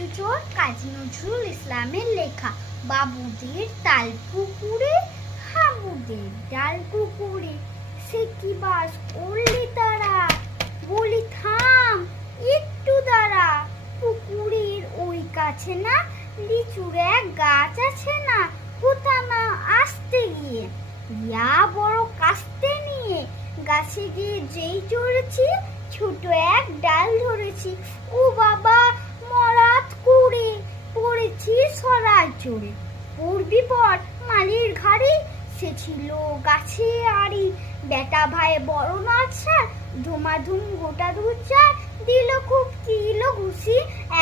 গুচ্ছচোর কাজী নজরুল ইসলামের লেখা। বাবুদের তাল পুকুরে, হাবুদের ডাল কুকুরে, সে কি বাস করলে তারা, বলি থাম একটু দাঁড়া। পুকুরের ওই কাছে না লিচুর এক গাছ আছে না, কোথা না আসতে গিয়ে ইয়া বড় কাস্তে নিয়ে গাছে গিয়ে যেই চড়েছি, ছোট এক ডাল ধরেছি। ও বাবা মরাত করে পড়েছি সরার জোরে, পড়বি পর মালির ঘাড়ি, সে ছিল গাছে আড়ি। বেটা ভাই বড় নাচা ধুমাধুম গোটা দুচার দিল, খুব কিলো ঘুষি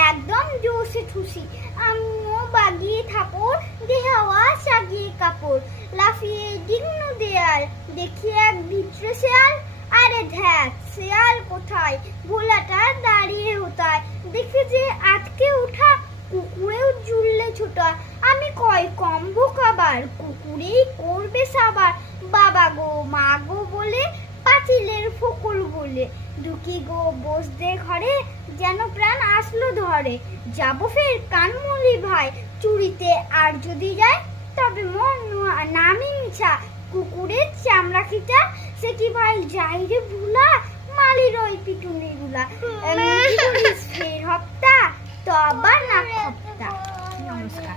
একদম জোশে ঠুসি। আমিও বাগিয়ে থাপড় দেহাওয়া সাগিয়ে কাপড়, লাফিয়ে ডিগ্ন দেয়াল দেখি এক ভিতরে শেয়াল। আরে ধ্যাত শেয়াল কোথায়, ভোলাটা দাঁড়িয়ে হোতায়, দেখে যে আটকে ওঠা কুকুরেও জুড়লে ছোটা। আমি কয় কম বোকাবার, কুকুরেই করবে সাবার। বাবা গো মা গো বলে পাঁচিলের ফকল বলে, ঢুকি গো বসতে ঘরে, যেন প্রাণ আসলো ধরে। যাবো ফের কানমুলি ভাই, চুরিতে আর যদি যায় তবে মন নামি মিছা। কুকুরের চামড়া খিটা, সে কি ভাই যাই রে ভুলা, মালির ওই পিটুনি গুলা। ফের হপ্তা তো আবার না হপ্তা। নমস্কার।